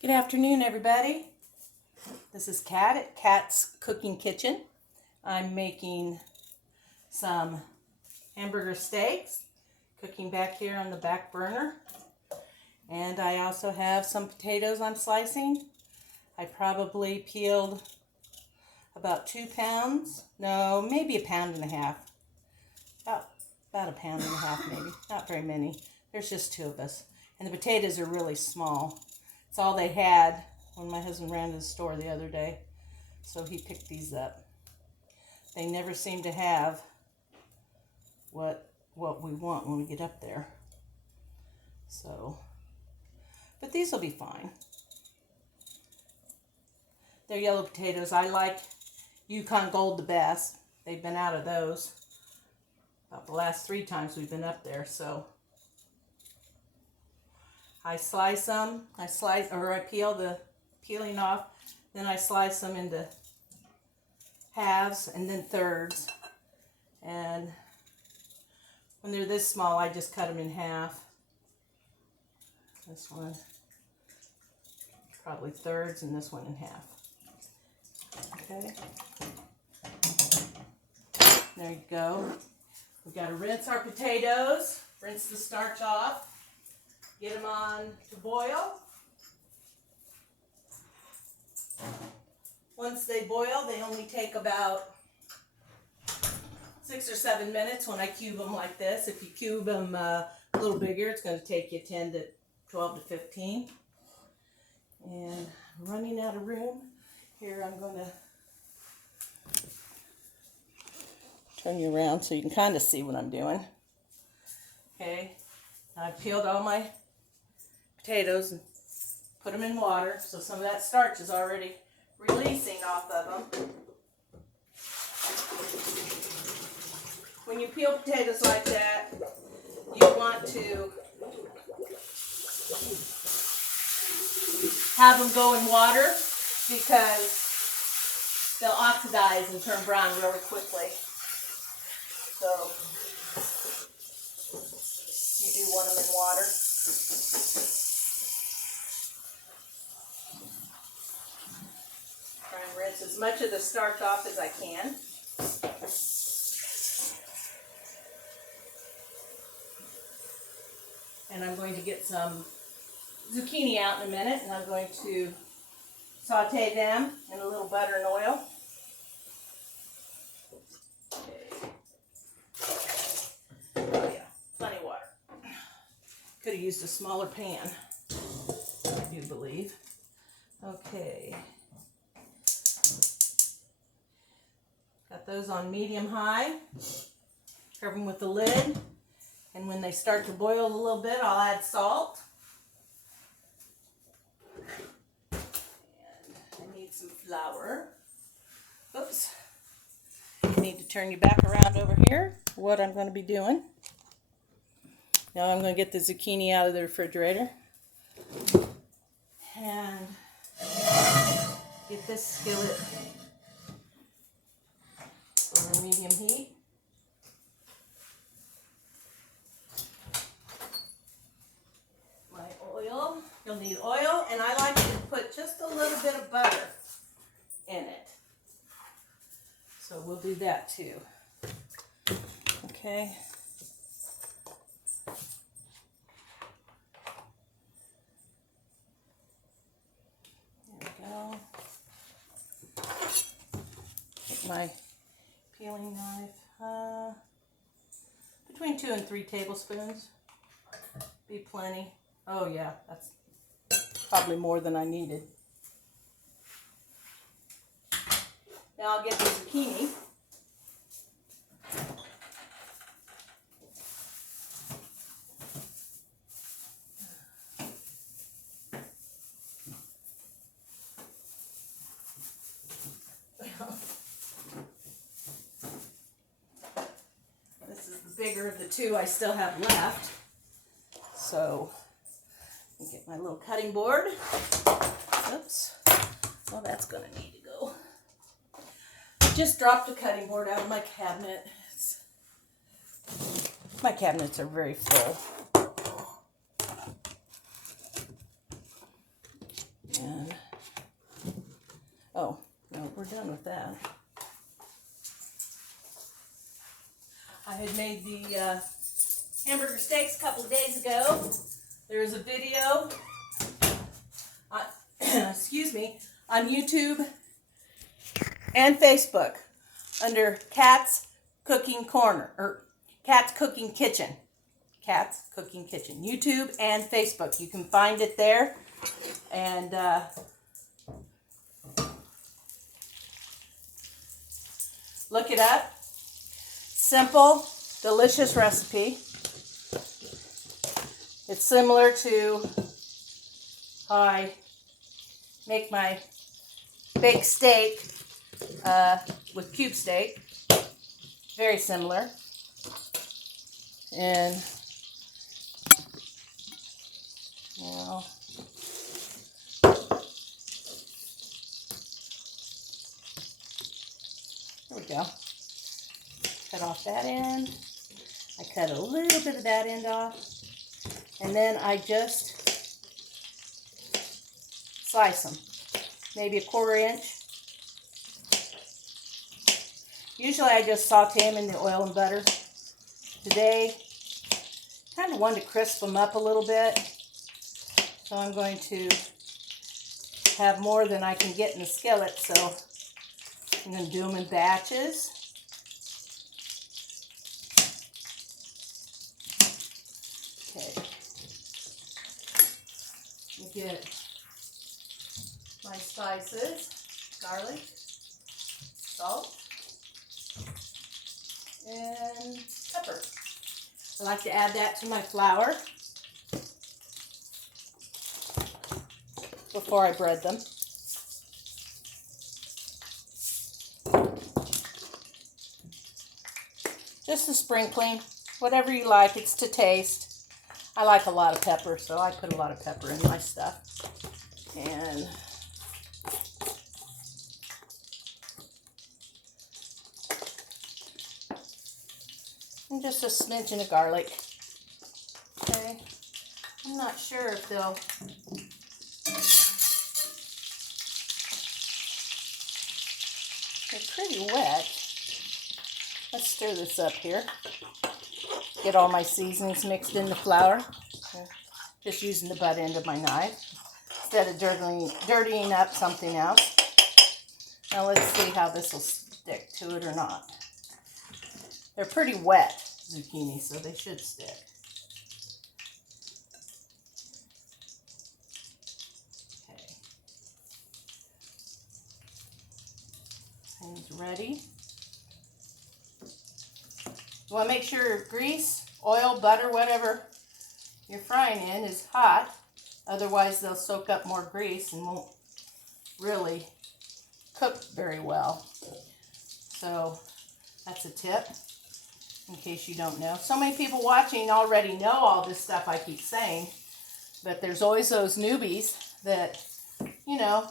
Good afternoon, everybody. This is Kat at Kat's Cooking Kitchen. I'm making some hamburger steaks, cooking back here on the back burner. And I also have some potatoes I'm slicing. I probably peeled about 2 pounds. No, maybe 1.5 pounds. About 1.5 pounds maybe. Not very many. There's just 2 of us. And the potatoes are really small. It's all they had when my husband ran to the store the other day. So he picked these up. They never seem to have what we want when we get up there. So, but these will be fine. They're yellow potatoes. I like Yukon Gold the best. They've been out of those about the last 3 times we've been up there. So I slice them. I peel the peeling off. Then I slice them into halves and then thirds. And when they're this small, I just cut them in half. This one, probably thirds, and this one in half. Okay. There you go. We've got to rinse our potatoes. Rinse the starch off. Get them on to boil. Once they boil, they only take about 6 or 7 minutes when I cube them like this. If you cube them a little bigger, it's going to take you 12 to 15. And I'm running out of room. Here, I'm going to turn you around so you can kind of see what I'm doing. Okay, I've peeled all my potatoes and put them in water, so some of that starch is already releasing off of them. When you peel potatoes like that, you want to have them go in water because they'll oxidize and turn brown really quickly. So you do want them in water. Try and rinse as much of the starch off as I can. And I'm going to get some zucchini out in a minute, and I'm going to saute them in a little butter and oil. Okay. Oh yeah, plenty of water. Could have used a smaller pan, I do believe. Okay. Got those on medium-high. Cover them with the lid. And when they start to boil a little bit, I'll add salt. And I need some flour. Oops. I need to turn you back around over here. What I'm going to be doing. Now I'm going to get the zucchini out of the refrigerator. And get this skillet over medium heat. My oil. You'll need oil, and I like to put just a little bit of butter in it. So we'll do that too. Okay. There we go. Take my peeling knife. Between 2 and 3 tablespoons. Be plenty. Oh yeah, that's probably more than I needed. Now I'll get the zucchini. This is the bigger of the 2 I still have left. So, let me get my little cutting board. Oops. Well, that's going to need to go. I just dropped a cutting board out of my cabinet. My cabinets are very full. we're done with that. I had made the hamburger steaks a couple of days ago. There's a video, excuse me, on YouTube and Facebook under Cat's Cooking Corner, or Cat's Cooking Kitchen. Cat's Cooking Kitchen. YouTube and Facebook. You can find it there. And look it up. Simple, delicious recipe. It's similar to how I make my baked steak with cube steak. Very similar. And now there we go. Cut off that end. I cut a little bit of that end off. And then I just slice them. Maybe a 1/4 inch. Usually I just saute them in the oil and butter. Today, kind of wanted to crisp them up a little bit. So I'm going to have more than I can get in the skillet. So I'm going to do them in batches. Okay. Get my spices, garlic, salt, and pepper. I like to add that to my flour before I bread them. Just a sprinkling, whatever you like, it's to taste. I like a lot of pepper, so I put a lot of pepper in my stuff. And just a smidgen of garlic. Okay. I'm not sure if they'll... They're pretty wet. Let's stir this up here. Get all my seasonings mixed in the flour. Just using the butt end of my knife instead of dirtying up something else. Now let's see how this will stick to it or not. They're pretty wet zucchini, so they should stick. Okay. Things ready. You want to make sure your grease, oil, butter, whatever you're frying in is hot. Otherwise, they'll soak up more grease and won't really cook very well. So that's a tip in case you don't know. So many people watching already know all this stuff I keep saying. But there's always those newbies that, you know,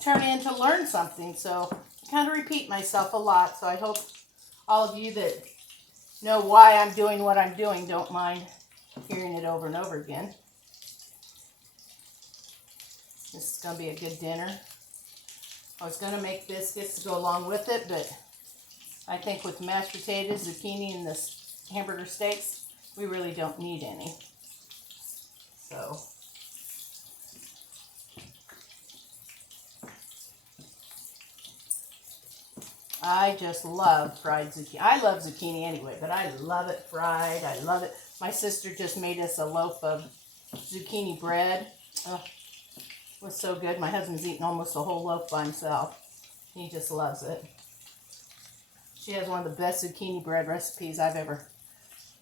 turn in to learn something. So I kind of repeat myself a lot. So I hope all of you that know why I'm doing what I'm doing don't mind hearing it over and over again. This is going to be a good dinner. I was going to make biscuits to go along with it, but I think with mashed potatoes, zucchini, and this hamburger steaks, we really don't need any. So I just love fried zucchini. I love zucchini anyway, but I love it fried. I love it. My sister just made us a loaf of zucchini bread. Oh, it was so good. My husband's eaten almost a whole loaf by himself. He just loves it. She has one of the best zucchini bread recipes I've ever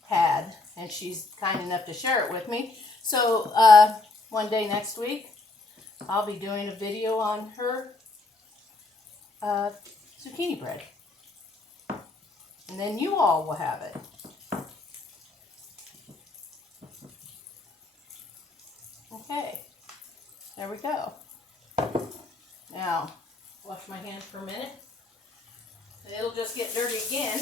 had, and she's kind enough to share it with me. So one day next week, I'll be doing a video on her zucchini bread. And then you all will have it. Okay, there we go. Now, wash my hands for a minute. It'll just get dirty again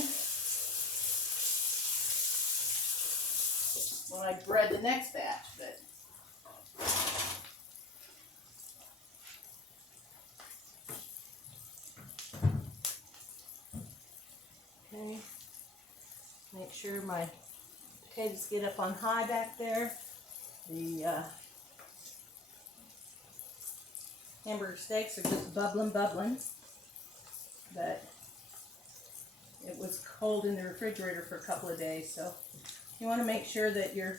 when I bread the next batch, but sure my potatoes get up on high back there. The hamburger steaks are just bubbling. But it was cold in the refrigerator for a couple of days, so you want to make sure that your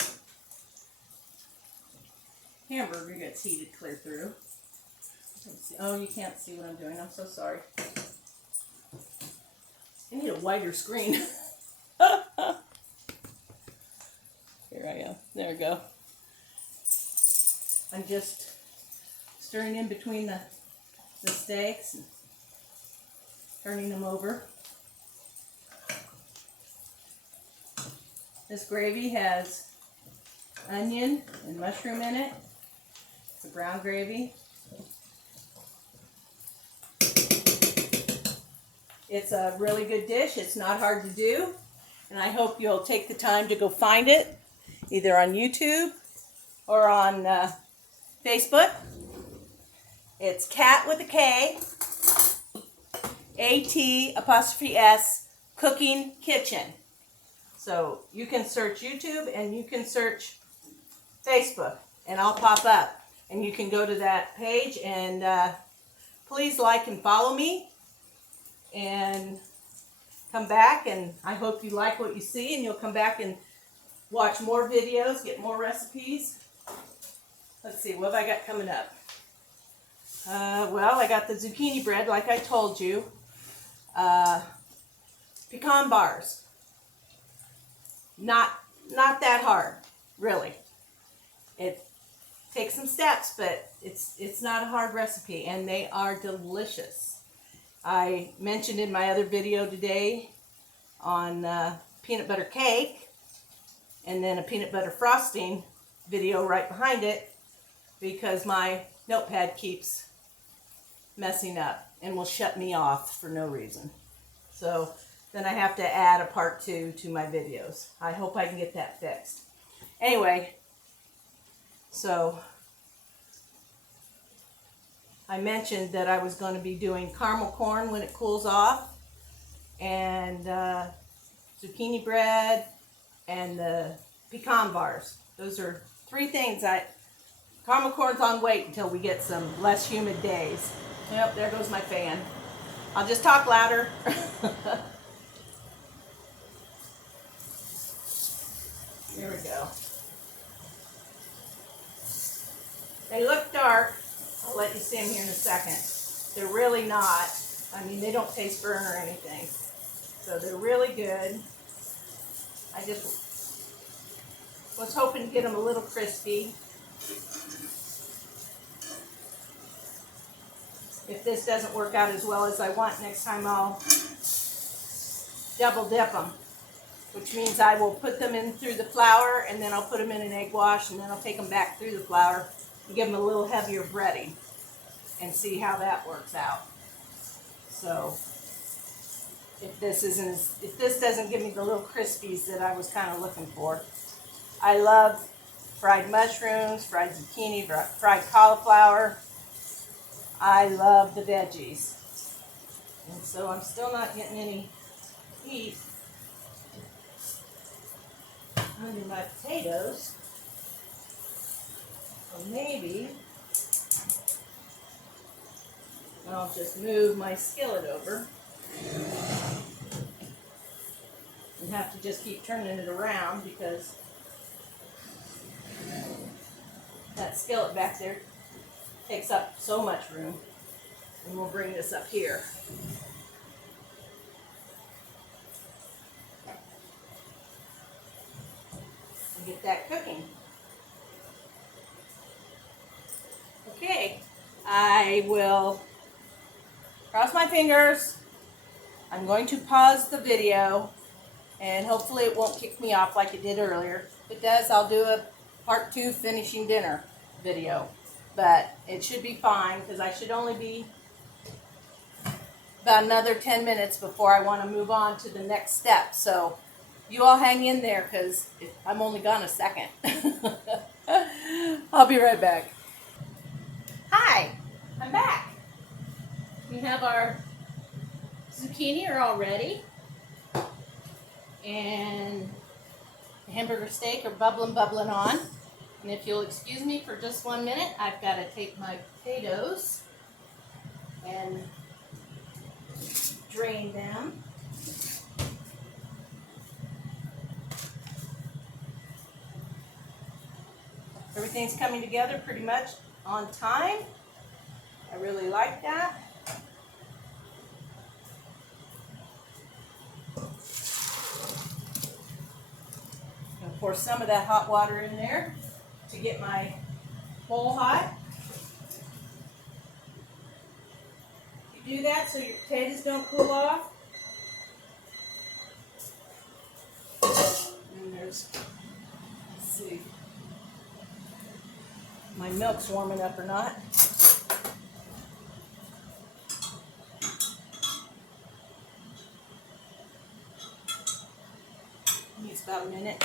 hamburger gets heated clear through. Let's see. Oh, you can't see what I'm doing. I'm so sorry. I need a wider screen. Here I go. There we go. I'm just stirring in between the steaks and turning them over. This gravy has onion and mushroom in it. It's a brown gravy. It's a really good dish. It's not hard to do. And I hope you'll take the time to go find it, either on YouTube or on Facebook. It's Cat with a K, A-T''S, Cooking Kitchen. So you can search YouTube and you can search Facebook and I'll pop up. And you can go to that page and please like and follow me. And come back, and I hope you like what you see and you'll come back and watch more videos, get more recipes. Let's see, what have I got coming up? Well, I got the zucchini bread like I told you. Pecan bars. Not that hard, really. It takes some steps, but it's not a hard recipe, and they are delicious. I mentioned in my other video today on peanut butter cake, and then a peanut butter frosting video right behind it, because my notepad keeps messing up and will shut me off for no reason. So then I have to add a part 2 to my videos. I hope I can get that fixed. Anyway, so I mentioned that I was going to be doing caramel corn when it cools off, and zucchini bread, and the pecan bars. Those are 3 things. Caramel corn's on wait until we get some less humid days. Yep, there goes my fan. I'll just talk louder. Here we go. They look dark. I'll let you see them here in a second. They're really not. I mean, they don't taste burnt or anything. So they're really good. I just was hoping to get them a little crispy. If this doesn't work out as well as I want, next time I'll double dip them, which means I will put them in through the flour, and then I'll put them in an egg wash, and then I'll take them back through the flour and give them a little heavier breading and see how that works out. So if this doesn't give me the little crispies that I was kind of looking for. I love fried mushrooms, fried zucchini, fried cauliflower. I love the veggies. And so I'm still not getting any heat under my potatoes. So maybe I'll just move my skillet over and have to just keep turning it around, because that skillet back there takes up so much room. And we'll bring this up here. And get that cooking. Okay, I will cross my fingers. I'm going to pause the video, and hopefully it won't kick me off like it did earlier. If it does, I'll do a part 2 finishing dinner video. But it should be fine, because I should only be about another 10 minutes before I want to move on to the next step. So you all hang in there, because I'm only gone a second. I'll be right back. Hi, I'm back. We have our zucchini are all ready. and the hamburger steak are bubbling on. And if you'll excuse me for just 1 minute, I've got to take my potatoes and drain them. Everything's coming together pretty much on time. I really like that. I'll pour some of that hot water in there to get my bowl hot. You do that so your potatoes don't cool off. And there's, let's see, my milk's warming up or not. Needs about a minute.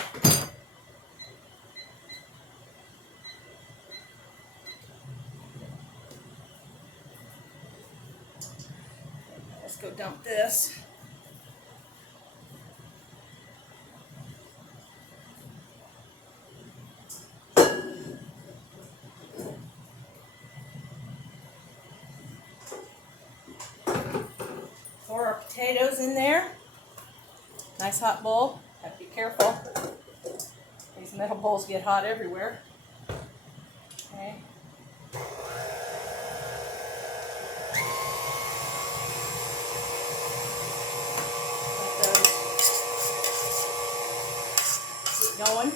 Let's go dump this. Pour our potatoes in there. Nice hot bowl. Have to be careful. These metal bowls get hot everywhere. Okay. Let those keep going.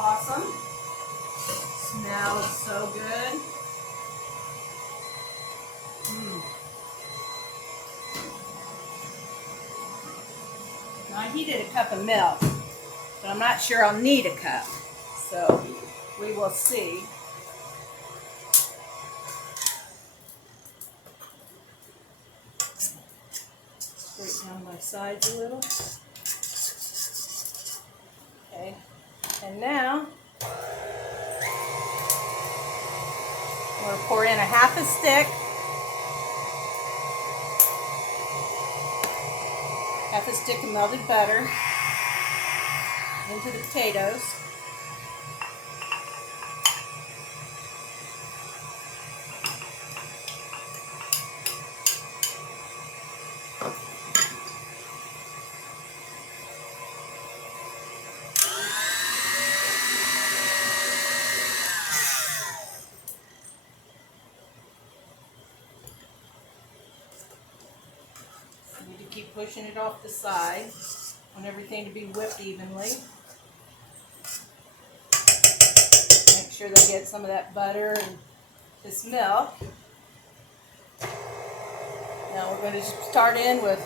Awesome. Smells so good. Now I heated a cup of milk, but I'm not sure I'll need a cup. So we will see. Straighten down my sides a little. Okay. And now, I'm going to pour in a half a stick of melted butter into the potatoes. Keep pushing it off the side. I want everything to be whipped evenly. Make sure they get some of that butter and this milk. Now we're going to just start in with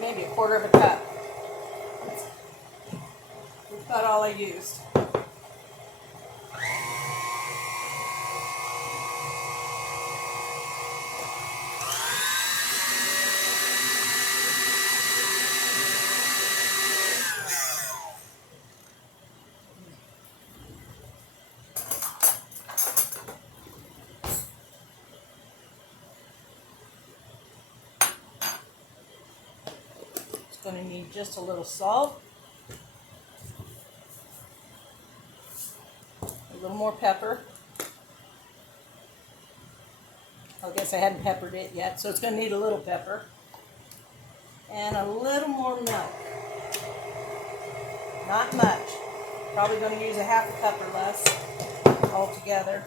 maybe a quarter of a cup. That's about all I used. Going to need just a little salt, a little more pepper. I guess I hadn't peppered it yet, so it's going to need a little pepper, and a little more milk. Not much. Probably going to use a half a cup or less altogether.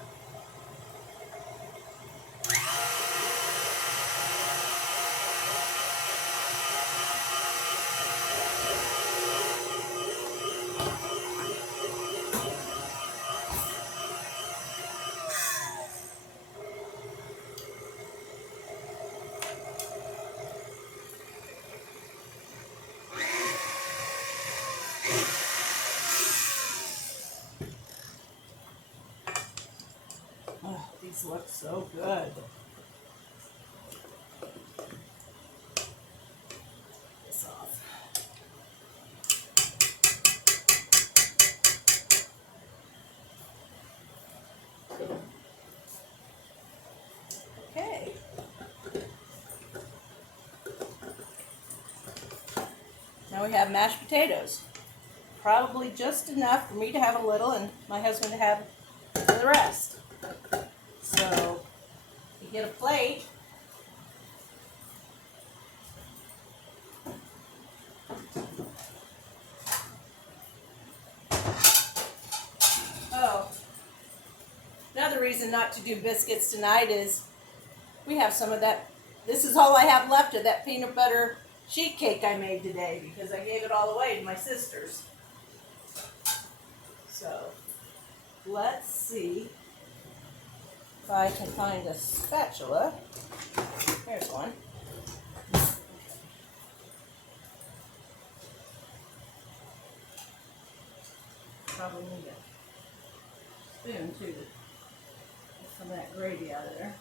These look so good. This off. Now we have mashed potatoes. Probably just enough for me to have a little and my husband to have the rest. So you get a plate. Oh, another reason not to do biscuits tonight is we have some of that. This is all I have left of that peanut butter sheet cake I made today because I gave it all away to my sisters. So let's see if I can find a spatula. There's one. Probably need a spoon too to get some of that gravy out of there.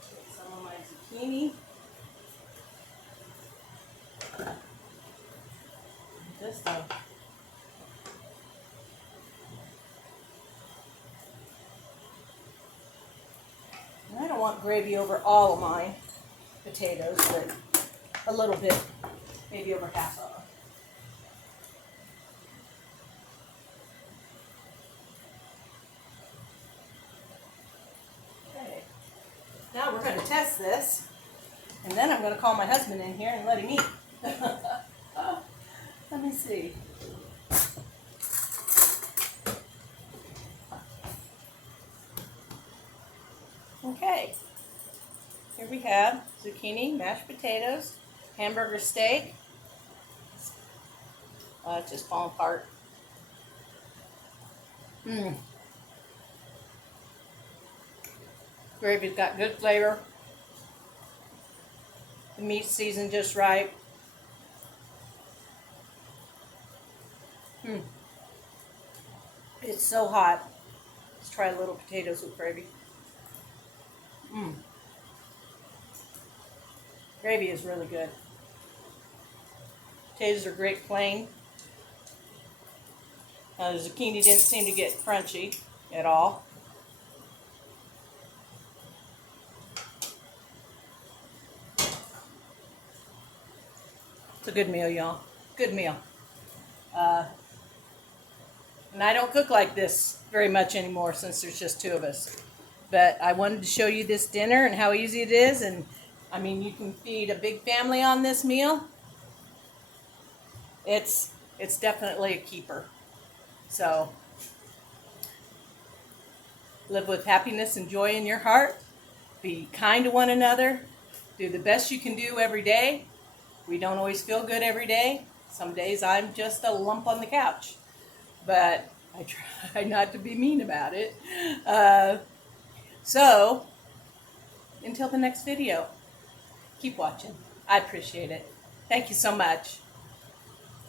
Get some of my zucchini. Just and I don't want gravy over all of my potatoes, but a little bit, maybe over half of them. Okay, now we're going to test this, and then I'm going to call my husband in here and let him eat. Let me see. Okay, here we have zucchini, mashed potatoes, hamburger steak. It's just falling apart. Gravy's got good flavor. The meat's seasoned just right. It's so hot. Let's try a little potatoes with gravy. Gravy is really good. Potatoes are great plain. The zucchini didn't seem to get crunchy at all. It's a good meal, y'all. Good meal. And I don't cook like this very much anymore since there's just two of us. But I wanted to show you this dinner and how easy it is. And I mean, you can feed a big family on this meal. It's definitely a keeper. So live with happiness and joy in your heart. Be kind to one another. Do the best you can do every day. We don't always feel good every day. Some days I'm just a lump on the couch. But I try not to be mean about it. So, until the next video, keep watching. I appreciate it. Thank you so much.